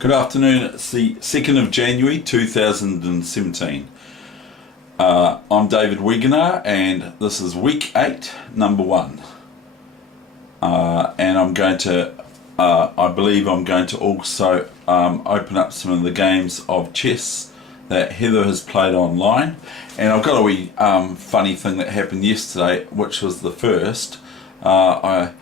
Good afternoon, it's the 2nd of January 2017. I'm David Weegenaar and this is week 8, number 1. And I'm going to, I believe I'm going to also open up some of the games of chess that Heather has played online. And I've got a wee funny thing that happened yesterday, which was the first. I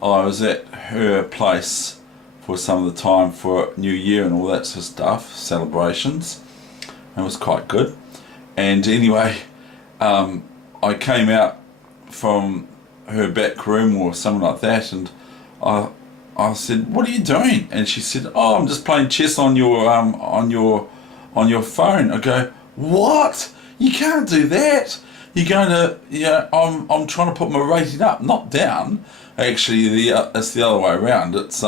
was at her place for some of the time for New Year and all that sort of stuff, celebrations. It was quite good. And anyway, I came out from her back room or something like that, and I said, "What are you doing?" And she said, "Oh, I'm just playing chess on your phone." I go, "What? You can't do that. You're going to, I'm trying to put my rating up, not down." Actually, it's the other way around. It's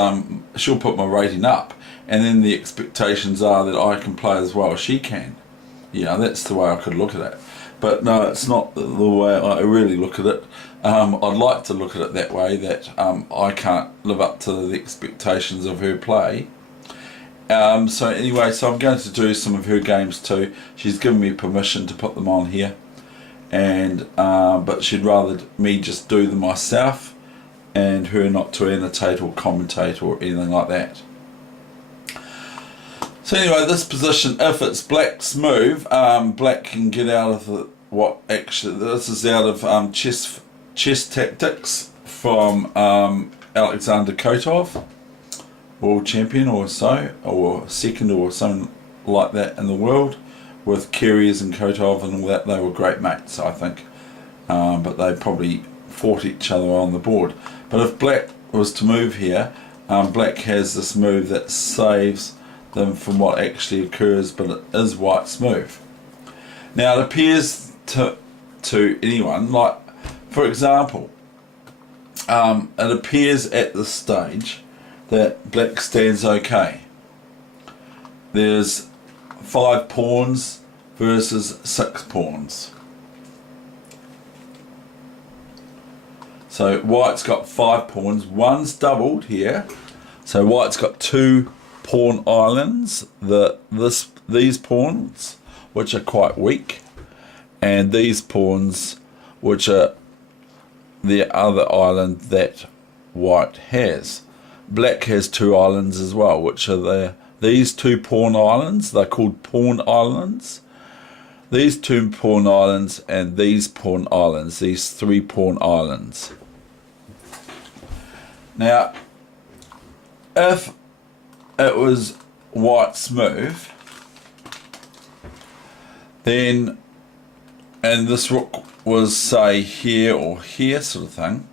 she'll put my rating up, and then the expectations are that I can play as well as she can. That's the way I could look at it. But no, it's not the way I really look at it. I'd like to look at it that way, that I can't live up to the expectations of her play. So anyway, so I'm going to do some of her games too. She's given me permission to put them on here, and but she'd rather me just do them myself, and her not to annotate or commentate or anything like that. So anyway, this position, if it's black's move, black can get out of this is out of chess tactics from Alexander Kotov, world champion or so, or second or something like that in the world, with Keres and Kotov and all that. They were great mates, I think, but they probably fought each other on the board. But if black was to move here, black has this move that saves them from what actually occurs, but it is white's move. Now it appears to anyone, like for example, it appears at this stage that black stands okay. There's 5 pawns versus 6 pawns. So white's got 5 pawns, one's doubled here, so white's got 2 pawn islands, these pawns which are quite weak, and these pawns which are the other island that white has. Black has 2 islands as well, which are these 2 pawn islands. They're called pawn islands. These 2 pawn islands and these pawn islands, these 3 pawn islands. Now, if it was white's move, then, and this rook was say here or here sort of thing,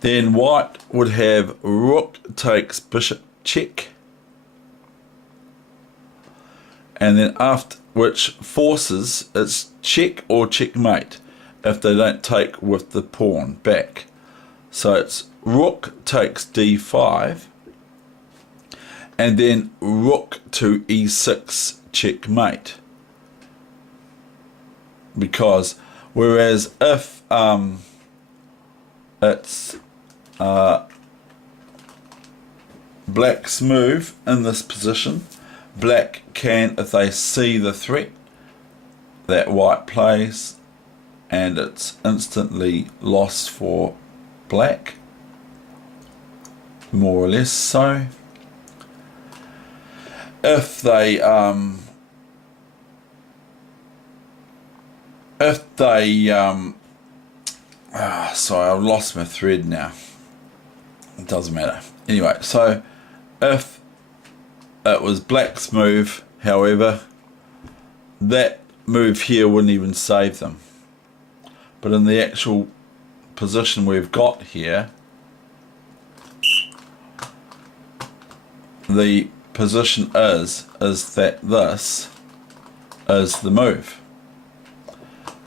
then white would have rook takes bishop check, and then after which forces it's check or checkmate if they don't take with the pawn back. So it's rook takes d5, and then rook to e6 checkmate. Because whereas if it's black's move in this position, black can, if they see the threat that white plays, and it's instantly lost for black, more or less so. If they sorry, I've lost my thread now. It doesn't matter. Anyway, so if it was black's move, however, that move here wouldn't even save them. But in the actual position we've got here, the position is that this is the move.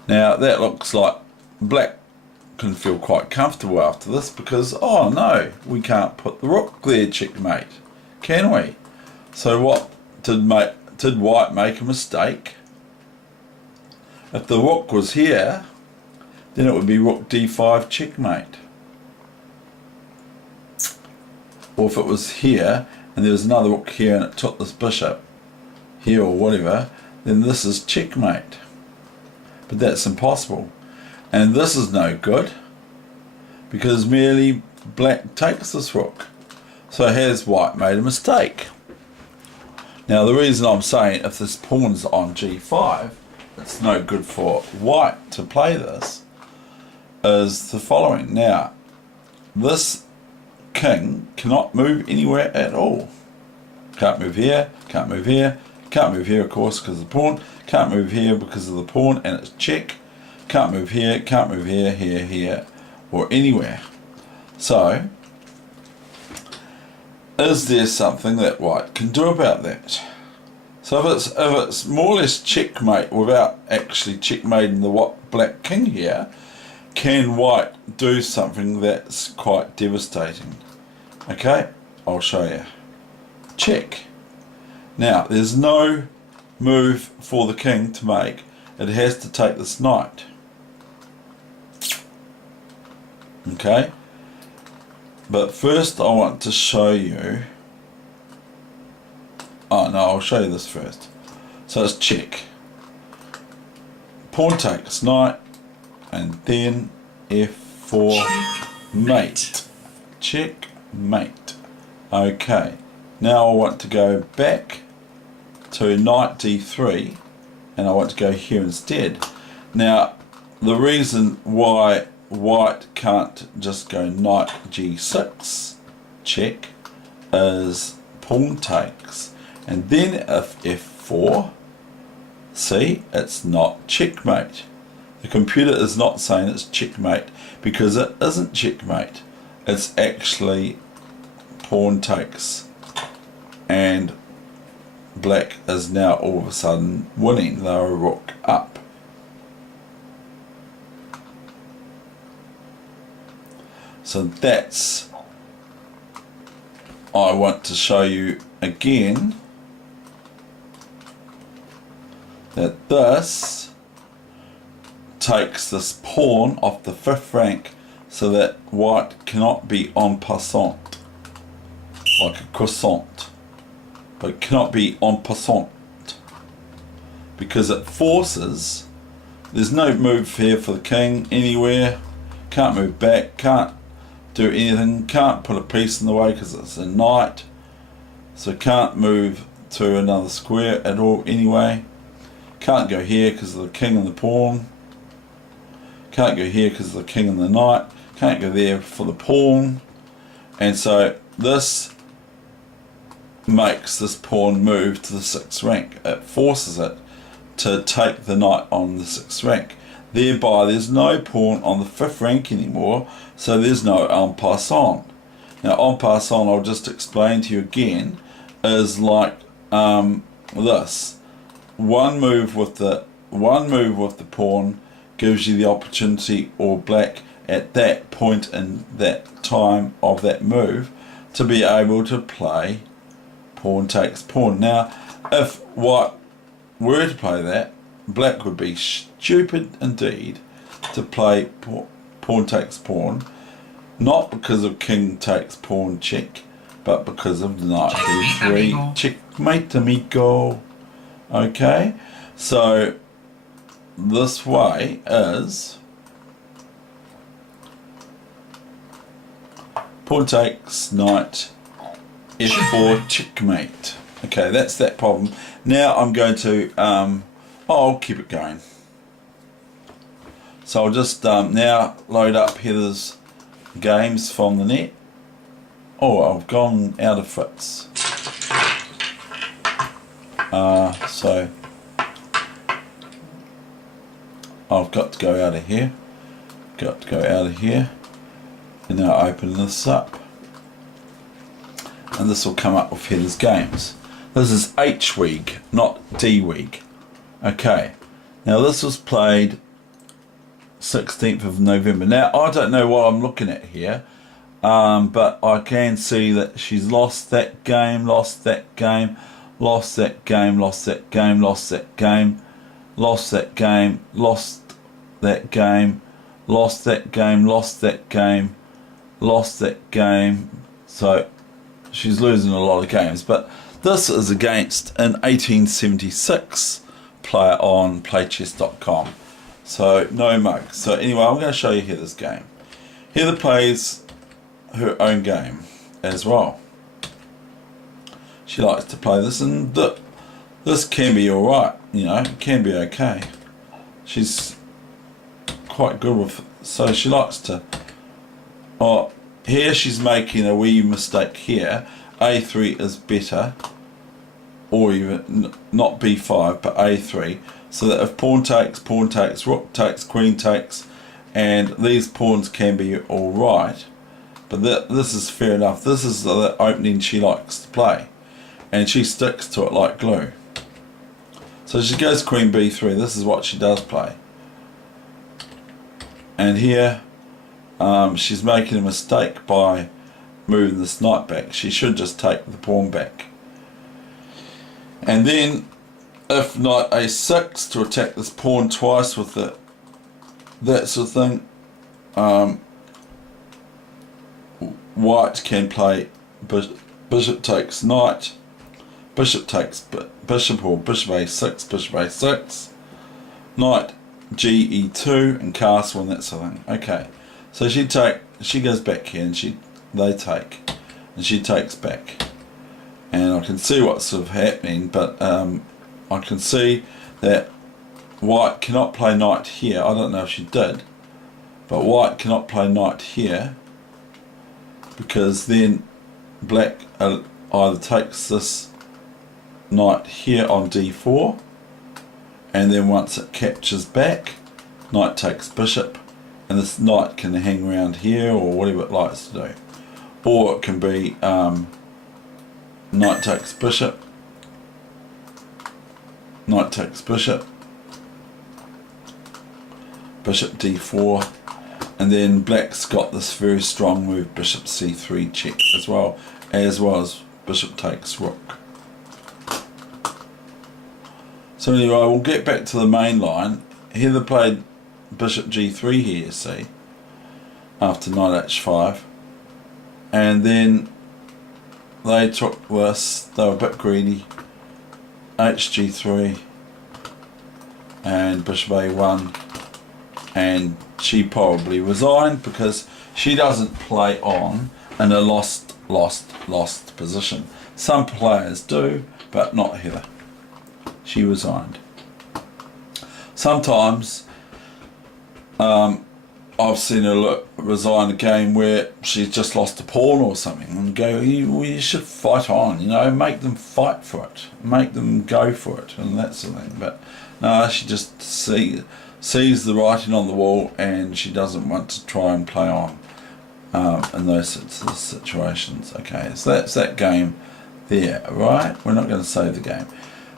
Now that looks like black can feel quite comfortable after this, because oh no, we can't put the rook there checkmate, can we? So what did white make a mistake? If the rook was here, then it would be rook d5 checkmate. Or if it was here and there was another rook here and it took this bishop here or whatever, then this is checkmate. But that's impossible. And this is no good, because merely black takes this rook. So has white made a mistake? Now the reason I'm saying if this pawn's on g5, it's no good for white to play this, is the following. Now, this king cannot move anywhere at all. Can't move here, can't move here, can't move here of course because of the pawn, can't move here because of the pawn and it's check, can't move here, can't move here, here, here, or anywhere. So, is there something that white can do about that? So if it's more or less checkmate without actually checkmating the black king here, can white do something that's quite devastating? Okay, I'll show you. Check. Now, there's no move for the king to make. It has to take this knight. Okay? But first I want to show you... Oh no, I'll show you this first. So it's check. Pawn takes knight, and then f4 mate. Check mate. Okay. Now I want to go back to knight d3, and I want to go here instead. Now the reason why white can't just go knight g6 check is pawn takes, and then if f4, see, it's not checkmate. The computer is not saying it's checkmate because it isn't checkmate. It's actually pawn takes, and black is now all of a sudden winning. They're a rook up. So that's, I want to show you again that this takes this pawn off the 5th rank so that white cannot be en passant, like a croissant, but it cannot be en passant because it forces, there's no move here for the king anywhere, can't move back, can't do anything, can't put a piece in the way because it's a knight, so can't move to another square at all anyway, can't go here because of the king and the pawn, can't go here because of the king and the knight, can't go there for the pawn, and so this makes this pawn move to the 6th rank. It forces it to take the knight on the 6th rank. Thereby there's no pawn on the 5th rank anymore, so there's no en passant. Now en passant, I'll just explain to you again, is like this. One move with the pawn gives you the opportunity, or black at that point in that time of that move, to be able to play pawn takes pawn. Now if white were to play that, black would be stupid indeed to play pawn takes pawn, not because of king takes pawn check, but because of knight d3 checkmate amigo. Okay, so this way is pawn takes knight f4 checkmate. Okay, that's that problem. Now I'm going to I'll keep it going. So I'll just now load up Heather's games from the net. Oh, I've gone out of Fritz. So I've got to go out of here. Got to go out of here. And now open this up. And this will come up with Heather's games. This is H Week, not D Week. Okay, now this was played 16th of November. Now I don't know what I'm looking at here, but I can see that she's lost that game, lost that game, lost that game, lost that game, lost that game, lost that game, lost that game, lost that game, lost that game, lost that game. So she's losing a lot of games. But this is against an 1876 player on playchess.com. So no mug. So anyway, I'm going to show you here this game. Heather plays her own game as well. She likes to play this, and this can be alright, you know, it can be okay. She's quite good with, so she likes to, oh, here she's making a wee mistake here. A3 is better, or even not B5 but A3, so that if pawn takes, rook takes, queen takes, and these pawns can be alright, but this is fair enough. This is the opening she likes to play, and she sticks to it like glue. So she goes queen B3, this is what she does play. And here she's making a mistake by moving this knight back. She should just take the pawn back. And then if knight A6 to attack this pawn twice with that sort of thing, white can play bishop takes knight, bishop takes bishop, or bishop A6, knight GE2 and castle and that sort of thing. Okay, so she goes back here, and they take, and she takes back, and I can see what's sort of happening, but I can see that white cannot play knight here. I don't know if she did, but white cannot play knight here, because then black either takes this knight here on d4, and then once it captures back, knight takes bishop, and this knight can hang around here or whatever it likes to do. Or it can be knight takes bishop, knight takes bishop, bishop d4, and then black's got this very strong move, bishop c3 check, as well as bishop takes rook. So anyway, we'll get back to the main line. Heather played bishop g3 here, you see, after knight h5, and then they took this, they were a bit greedy, hg3 and bishop a1, and she probably resigned because she doesn't play on in a lost position. Some players do, but not Heather. She resigned. Sometimes I've seen her resign a game where she's just lost a pawn or something, and go, you should fight on, you know, make them fight for it, make them go for it, and that sort of thing. But no, she just sees the writing on the wall, and she doesn't want to try and play on in those sorts of situations. Okay, so that's that game there, right? We're not going to save the game.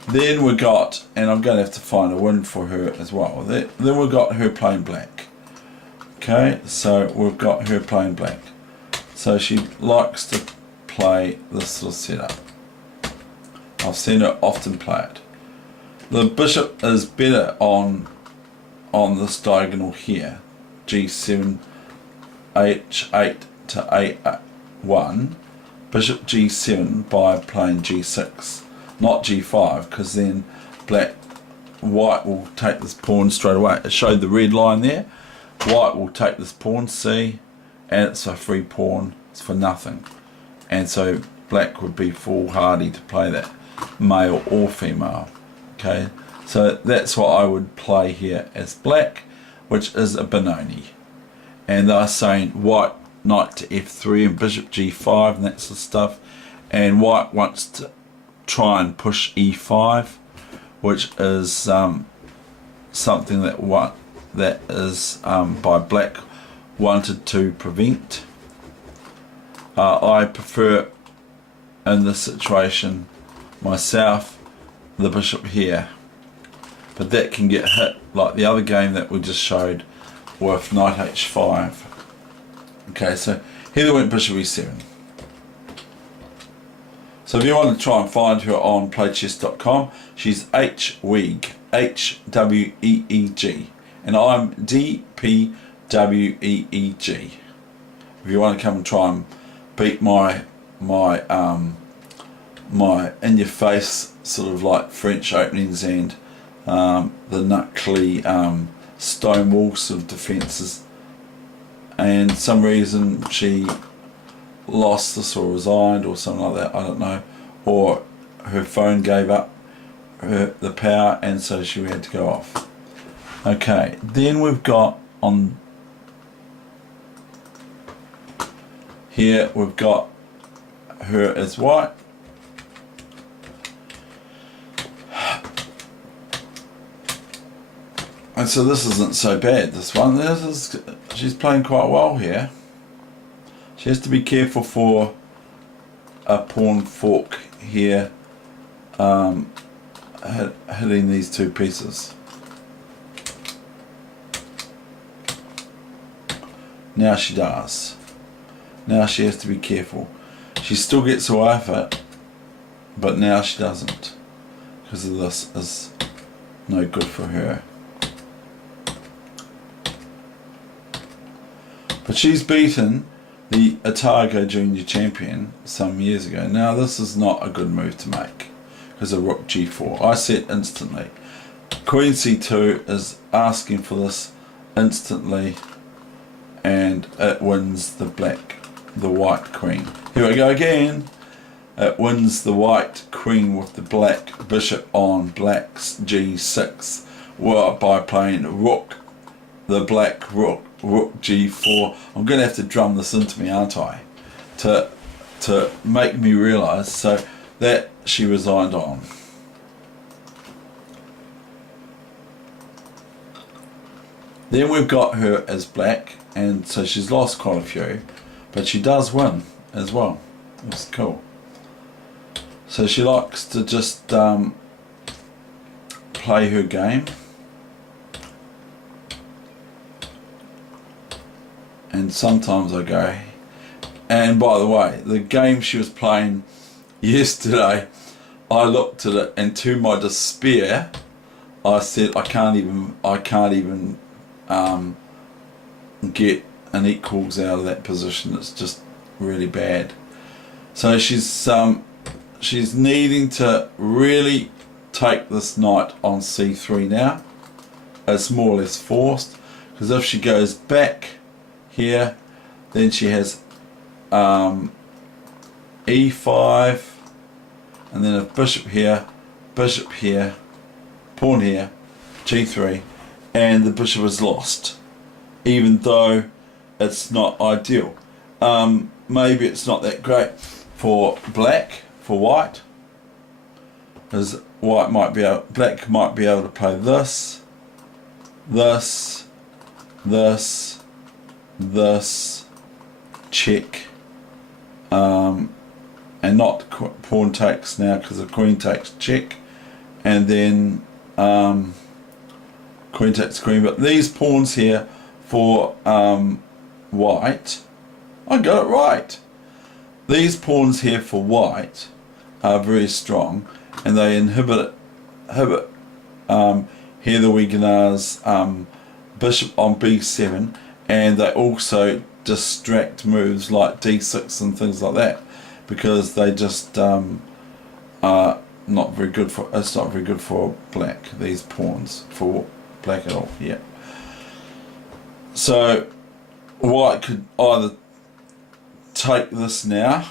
Then we got, and I'm going to have to find a win for her as well. Then we've got her playing black. Okay, so we've got her playing black. So she likes to play this sort of setup. I've seen her often play it. The bishop is better on this diagonal here, g7, h8 to a1, bishop g7 by playing g6. Not g5, because then white will take this pawn straight away. It showed the red line there. White will take this pawn, see, and it's a free pawn, it's for nothing. And so black would be foolhardy to play that, male or female. Okay, so that's what I would play here as black, which is a Benoni. And they're saying white knight to f3 and bishop g5 and that sort of stuff, and white wants to try and push e5, which is something that is by black wanted to prevent. I prefer in this situation myself the bishop here, but that can get hit like the other game that we just showed with knight h5. Okay, so Heather went bishop e7. So if you want to try and find her on playchess.com, she's Weegenaar, H-W-E-E-G, and I'm D-P-W-E-E-G. If you want to come and try and beat my my my in your face sort of like French openings and the knuckly stone wall sort of defences, and some reason she lost this or resigned or something like that, I don't know, or her phone gave up the power and so she had to go off. Okay, then we've got on here, we've got her as white. And so this isn't so bad, this one. She's playing quite well here. She has to be careful for a pawn fork here, hitting these two pieces. Now she does. Now she has to be careful. She still gets away with it, but now she doesn't, because of this is no good for her. But she's beaten the Otago Junior Champion some years ago. Now this is not a good move to make because of Rook G4. I said instantly. Queen C2 is asking for this instantly, and it wins the white queen. Here we go again. It wins the white queen with the black bishop on black's G6. Well, by playing rook, the black rook G4. I'm going to have to drum this into me, aren't I? To make me realise. So that she resigned on. Then we've got her as black, and so she's lost quite a few, but she does win as well. That's cool. So she likes to just play her game. And sometimes I go, and by the way, the game she was playing yesterday, I looked at it and to my despair, I said I can't even get an equals out of that position. It's just really bad. So she's needing to really take this knight on C3 now. It's more or less forced, because if she goes back here, then she has E5, and then a bishop here, pawn here, G3, and the bishop is lost, even though it's not ideal. Maybe it's not that great for white, because black might be able to play this, check, and not pawn takes now because the queen takes check, and then queen takes queen. But these pawns here for white, I got it right. These pawns here for white are very strong, and they inhibit here the Weegenaar's bishop on B7, and they also distract moves like D6 and things like that, because they just are not very good for. It's not very good for black. These pawns for black at all. Yeah. So white could either take this now,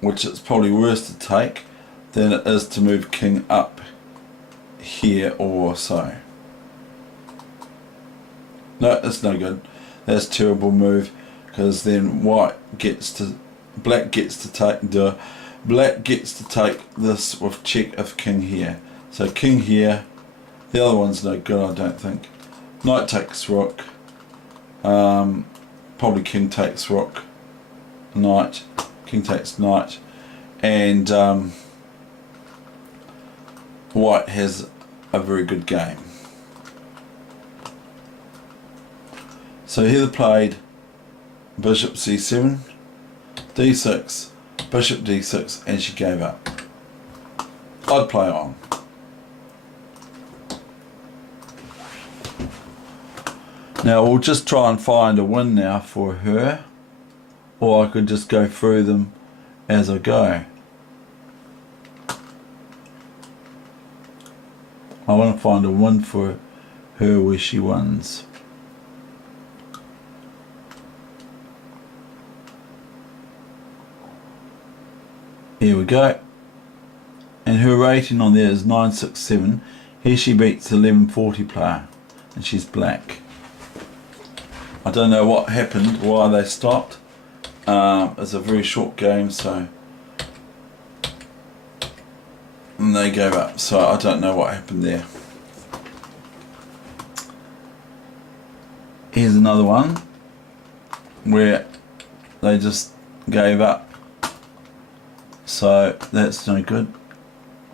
which it's probably worse to take than it is to move king up here or so. No, it's no good. That's a terrible move, because then black gets to take this with check of king here. So king here, the other one's no good, I don't think. Knight takes rook, probably king takes rook, knight, king takes knight, and white has a very good game. So here they played bishop c7, d6, bishop d6, and she gave up. I'd play on. Now we'll just try and find a win now for her, or I could just go through them as I go. I want to find a win for her where she wins. Here we go. And her rating on there is 967. Here she beats the 1140 player, and she's black. I don't know what happened, why they stopped. It's a very short game, so, and they gave up, so I don't know what happened there. Here's another one where they just gave up, so that's no good.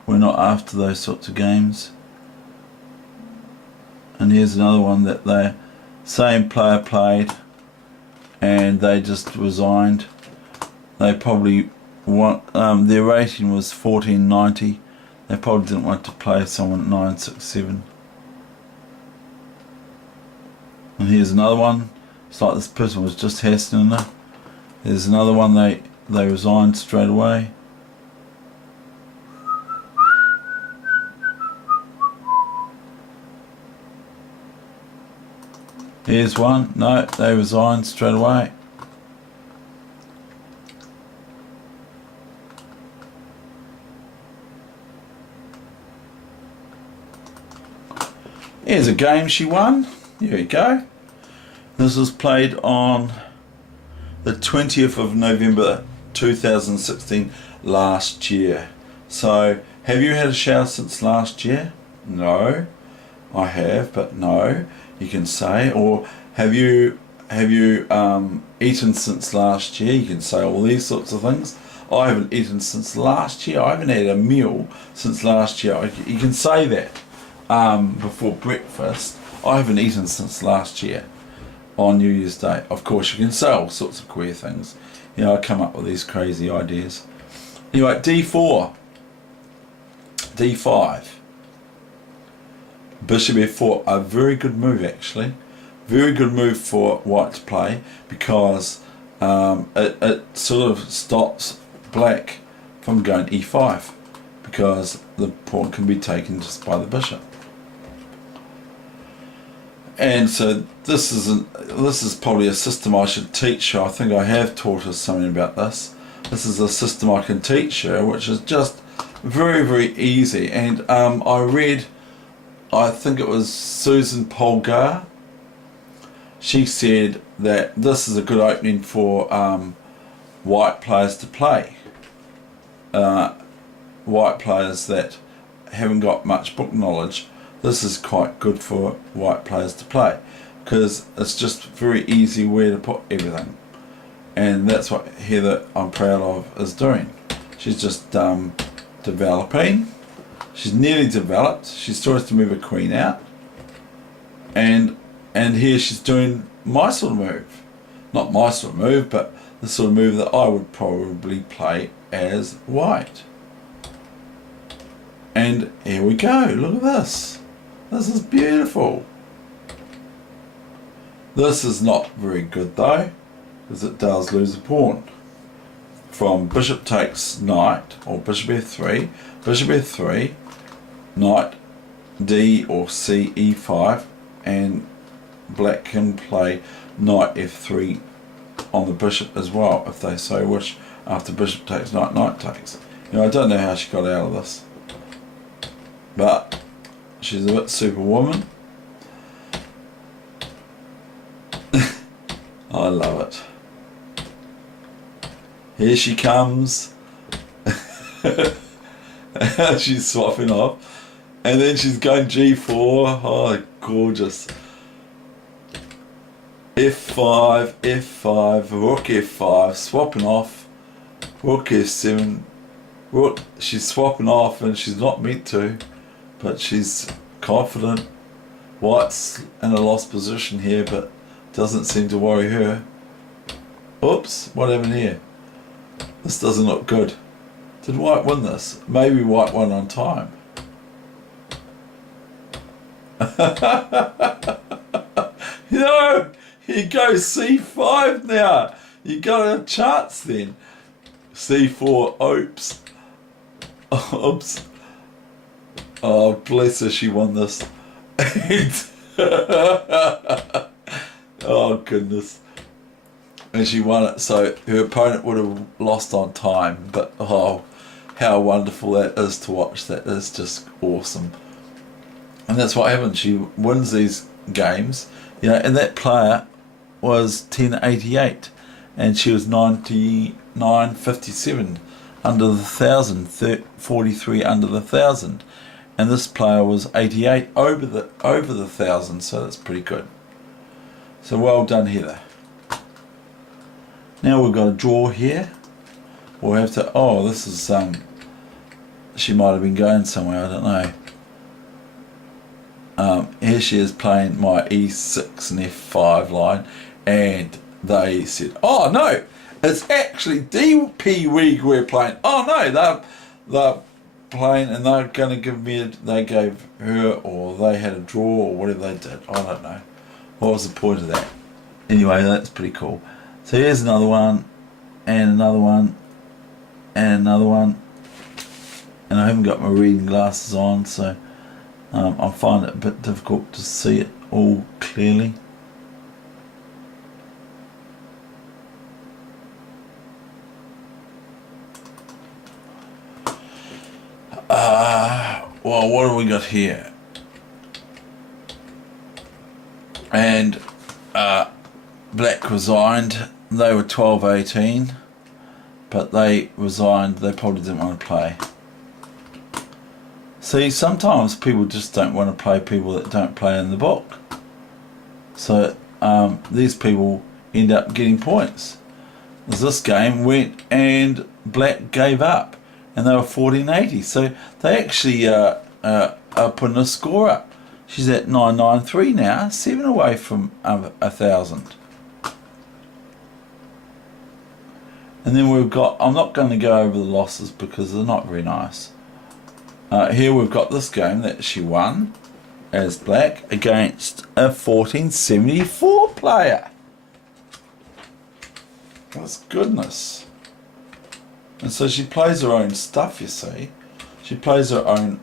We're not after those sorts of games. And here's another one that the same player played and they just resigned. They probably want, their rating was 1490. They probably didn't want to play someone at 967. And here's another one. It's like this person was just hassling her. There's another one, they resigned straight away. Here's one. No, they resigned straight away. Here's a game she won. Here we go. This was played on the 20th of November 2016, last year. So, have you had a shower since last year? No. I have, but no, you can say. Or have you eaten since last year? You can say all these sorts of things. I haven't eaten since last year. I haven't had a meal since last year. You can say that before breakfast. I haven't eaten since last year on New Year's Day. Of course, you can say all sorts of queer things. You know, I come up with these crazy ideas. Anyway, D4, D5. Bishop F4, a very good move actually. Very good move for white to play, because it sort of stops black from going E5, because the pawn can be taken just by the bishop. And so this is probably a system I should teach her. I think I have taught her something about this. This is a system I can teach her, which is just very, very easy. And I read, I think it was Susan Polgar, she said that this is a good opening for white players to play. White players that haven't got much book knowledge, this is quite good for white players to play, because it's just very easy where to put everything. And that's what Heather, I'm proud of, is doing. She's just developing. She's nearly developed. She still has to move a queen out. And here she's doing my sort of move. Not my sort of move, but the sort of move that I would probably play as white. And here we go. Look at this. This is beautiful. This is not very good though, because it does lose a pawn. From bishop takes knight, or bishop f3, knight d or c e5, and black can play knight f3 on the bishop as well, if they so wish, after bishop takes knight, knight takes. You know, I don't know how she got out of this, but she's a bit superwoman. I love it. Here she comes. She's swapping off, and then she's going g4. Oh, gorgeous. f5, f5, rook f5, swapping off, rook f7, rook. She's swapping off, and she's not meant to, but she's confident. White's in a lost position here, but doesn't seem to worry her. Oops, what happened here? This doesn't look good. Did white win this? Maybe white won on time. You know, here goes c5 now. You got a chance then. C4, oops. Oops. Oh, bless her, she won this. Oh, goodness. And she won it, so her opponent would have lost on time. But, oh, how wonderful that is to watch. That is just awesome. And that's what happens. She wins these games, you know, and that player was 1088, and she was 9957 under the 1,000, 43 under the 1,000, and this player was 88 over the 1,000. So that's pretty good. So well done, Heather. Now we've got a draw here. We'll have to. Oh, this is she might have been going somewhere. I don't know. Here she is playing my E6 and F5 line, and they said, "Oh no, it's actually DP Weegenaar playing." Oh no, they're playing, and they're going to give me. They gave her, or they had a draw, or whatever they did. I don't know. What was the point of that? Anyway, that's pretty cool. So here's another one, and another one, and another one, and I haven't got my reading glasses on, so I find it a bit difficult to see it all clearly. Well, what have we got here? And Black resigned. They were 12-18, but they resigned. They probably didn't want to play. See, sometimes people just don't want to play people that don't play in the book. So these people end up getting points. As this game went and Black gave up, and they were 14-80. So they actually are putting a score up. She's at 993 now, 7 away from 1,000. And then we've got, I'm not going to go over the losses because they're not very nice. Here we've got this game that she won as Black against a 1474 player. That's goodness. And so she plays her own stuff, you see. She plays her own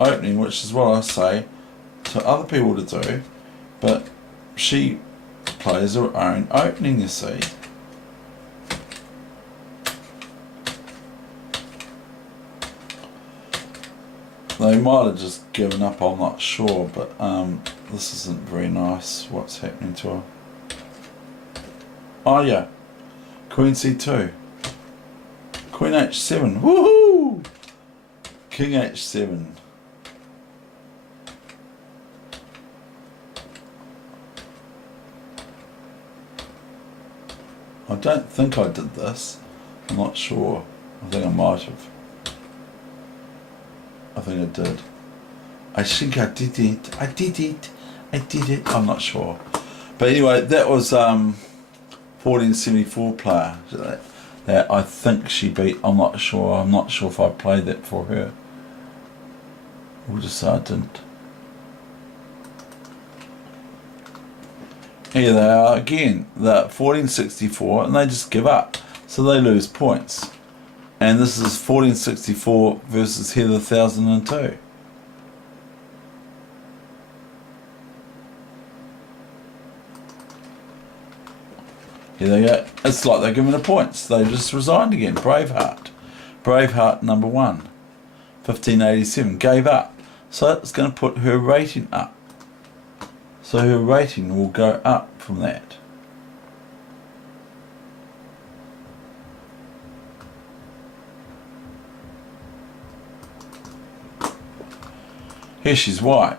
opening, which is what I say to other people to do. But she plays her own opening, you see. They might have just given up, I'm not sure, but this isn't very nice what's happening to her. Oh yeah, Queen C2, Queen H7, woohoo! King H7. I don't think I did this, I'm not sure, I think I might have. I think I did. I think I did it. I did it. I did it. I'm not sure. But anyway, that was 1474 player that I think she beat. I'm not sure. I'm not sure if I played that for her. We'll just say I didn't. Here they are again. They're 1464 and they just give up. So they lose points. And this is 1464 versus Heather 1002. Here they go. It's like they're giving her points. They just resigned again. Braveheart. Braveheart number 1. 1587. Gave up. So it's going to put her rating up. So her rating will go up from that. Here she's white,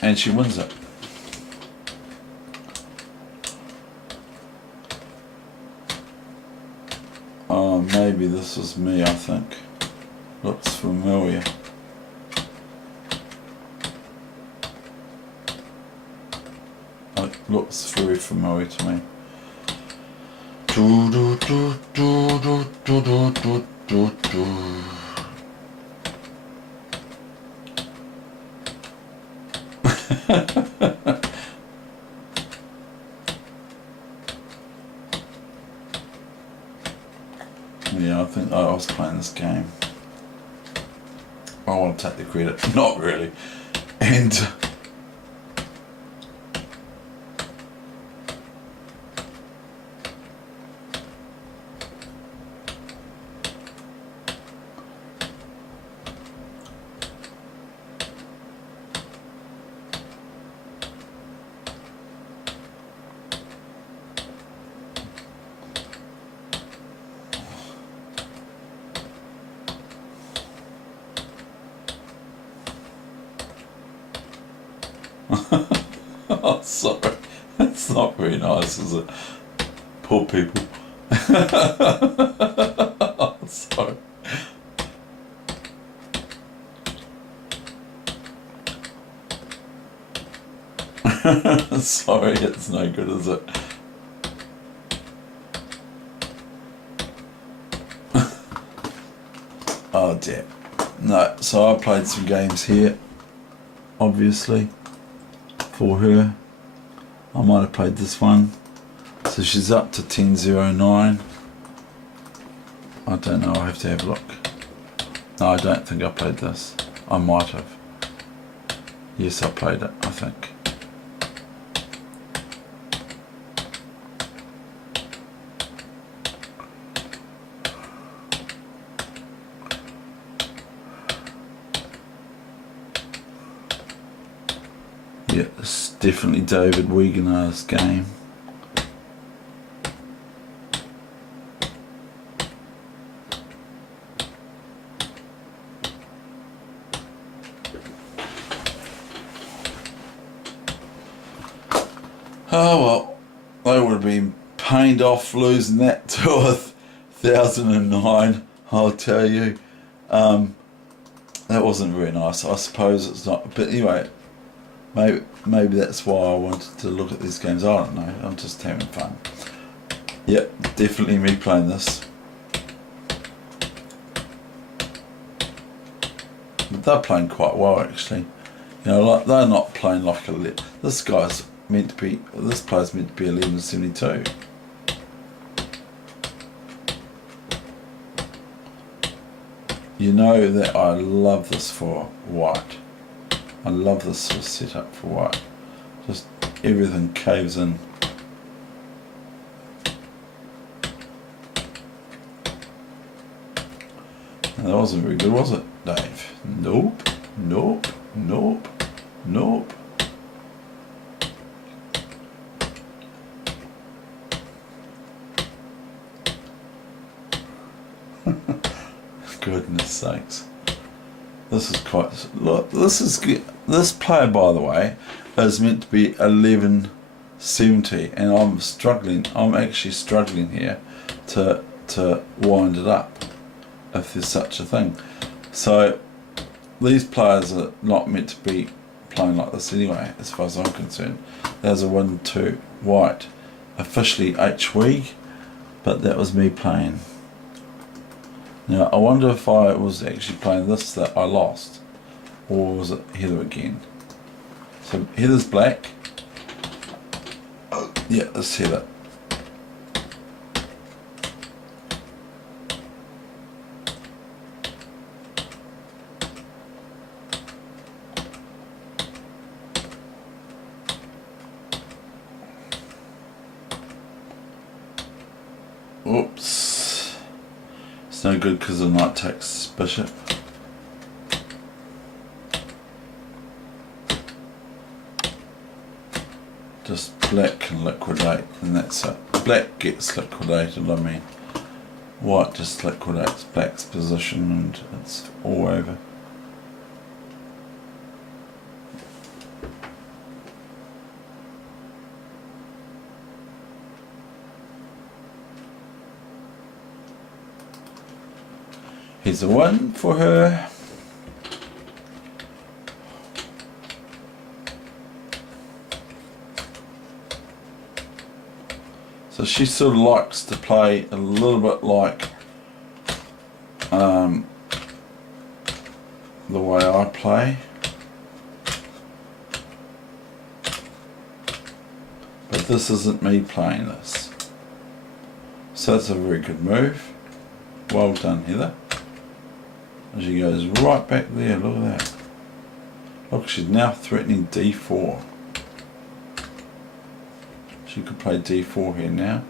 and she wins it. Oh, maybe this is me, I think. Looks familiar. It looks very familiar to me. Do, do, do, do, do, do, do, do, do. I was playing this game. I want to take the credit. Not really. And oh, sorry. That's not very nice, is it? Poor people. Oh, sorry. Sorry, it's no good, is it? Oh dear. No, so I played some games here, obviously, for her. I might have played this one. So she's up to 10.09. I don't know, I have to have a look. No, I don't think I played this. I might have. Yes, I played it, I think. Yeah, it's definitely David Weegenaar's game. Oh well, they would have been pained off losing that to 1009, I'll tell you. That wasn't very nice. I suppose it's not, but anyway, maybe that's why I wanted to look at these games. I don't know, I'm just having fun. Yep, definitely me playing this. But they're playing quite well actually. You know, like they're not playing like a this player's meant to be 11.72. You know that I love this for white. I love this sort of setup for white. Just everything caves in. And that wasn't very good, was it, Dave? Nope, nope, nope, nope. Goodness sakes. This is quite, look, this player, by the way, is meant to be 11.70, and I'm actually struggling here to wind it up, if there's such a thing. So these players are not meant to be playing like this anyway, as far as I'm concerned. There's a 1-2 white, officially H-Weeg, but that was me playing. Now, I wonder if I was actually playing this that I lost, or was it Heather again? So Heather's black. Oh, yeah, it's Heather. Oops. It's no good because the knight takes bishop. Just black can liquidate, and that's it. Black gets liquidated, I mean. White just liquidates black's position and it's all over. Here's a 1 for her. So she sort of likes to play a little bit like the way I play. But this isn't me playing this. So it's a very good move. Well done, Heather. And she goes right back there, look at that. Look, she's now threatening d4. She could play d4 here now.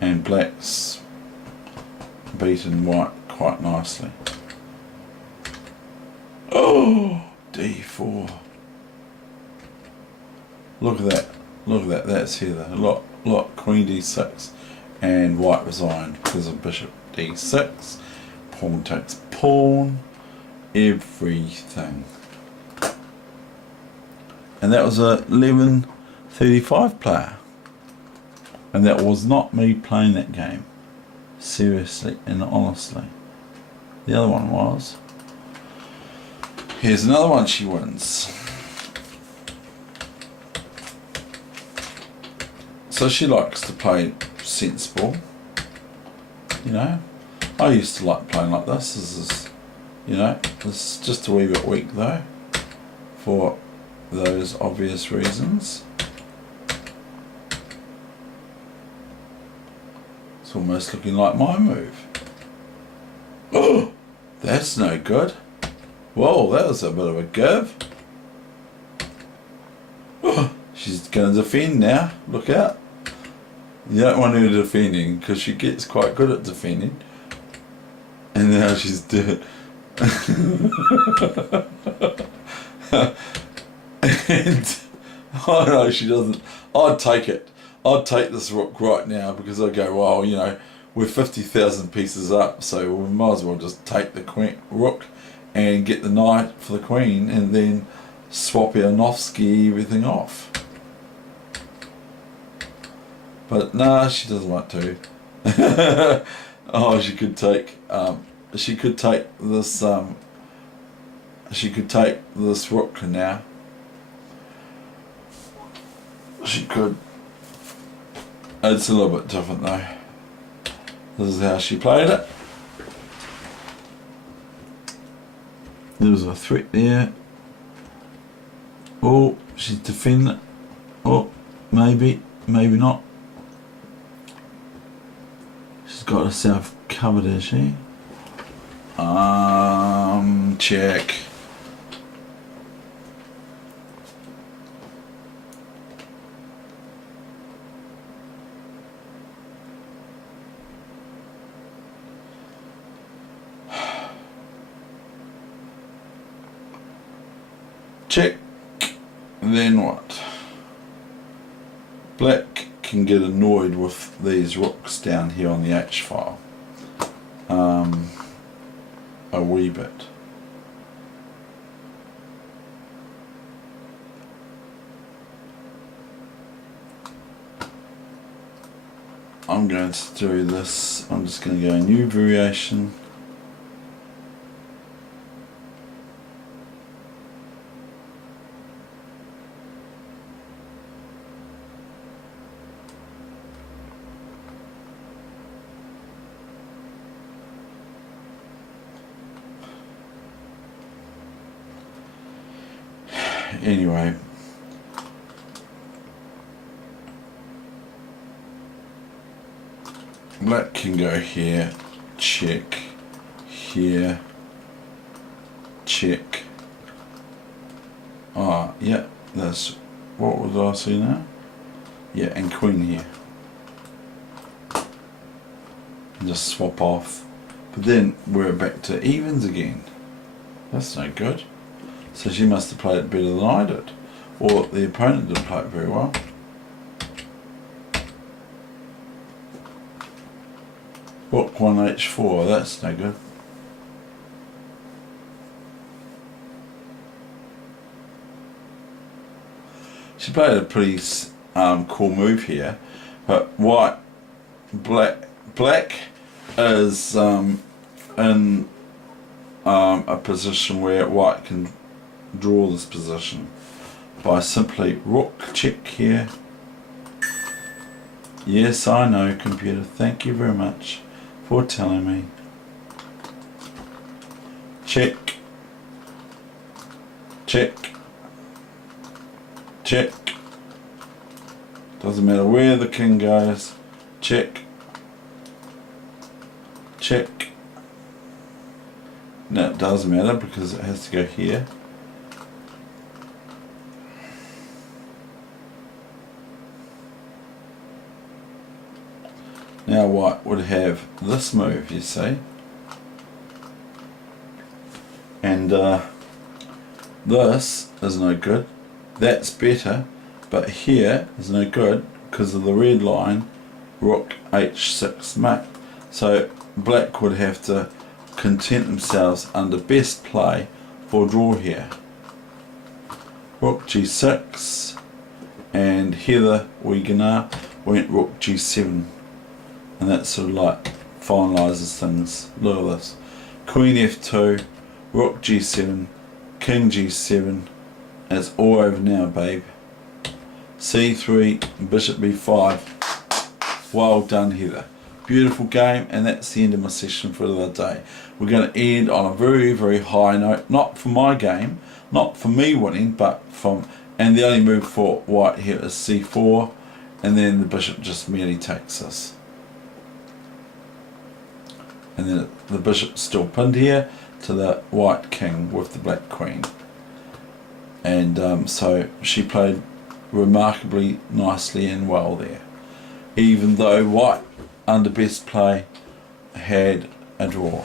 And black's beaten white quite nicely. Oh, d4. Look at that. Look at that. That's Heather. Look, queen d6. And white resigned because of bishop d6. Pawn takes pawn. Everything. And that was a 11:35 player. And that was not me playing that game. Seriously and honestly. The other one was. Here's another one she wins. So she likes to play sensible. You know. I used to like playing like this. This is, you know, this is just a wee bit weak though. For those obvious reasons. It's almost looking like my move. Oh, that's no good. Whoa, that was a bit of a give. Oh, she's going to defend now. Look out. You don't want her defending because she gets quite good at defending. And now she's dead. And, oh no, she doesn't. I'd take it. I'd take this rook right now because I go, well, you know, we're 50,000 pieces up, so we might as well just take the rook and get the knight for the queen and then swap Janowski everything off. But nah, she doesn't want to. Oh, she could take this rook now. She could. It's a little bit different though. This is how she played it. There was a threat there. Oh, she's defending it. Oh, maybe not. She's got herself covered, is she? Check. Check. Then what? Black can get annoyed with these rooks down here on the H file. A wee bit. I'm going to do this. I'm just going to go new variation. Anyway, black can go here, check, here, check. Ah, yeah, that's, what was I see now? Yeah, and queen here. And just swap off. But then we're back to evens again. That's no good. So she must have played it better than I did. Or the opponent didn't play it very well. Rook 1h4, that's no good. She played a pretty cool move here. But black is in a position where white can draw this position by simply rook check here. Yes, I know, computer, thank you very much for telling me. Check, check, check. Doesn't matter where the king goes. Check, check, No, it does matter because it has to go here. Now white would have this move, you see, and this is no good. That's better, but here is no good because of the red line, rook h6 mate. So black would have to content themselves under best play for draw here. Rook g6, and Heather Weegenaar went rook g7. And that sort of like finalises things. Look at this. Queen f2, rook g7, king g7. And it's all over now, babe. c3, bishop b5. Well done, Heather. Beautiful game, and that's the end of my session for the day. We're going to end on a very, very high note. Not for my game, not for me winning, but from... And the only move for white here is c4. And then the bishop just merely takes us. And then the bishop's still pinned here to the white king with the black queen. And so she played remarkably nicely and well there. Even though white, under best play, had a draw.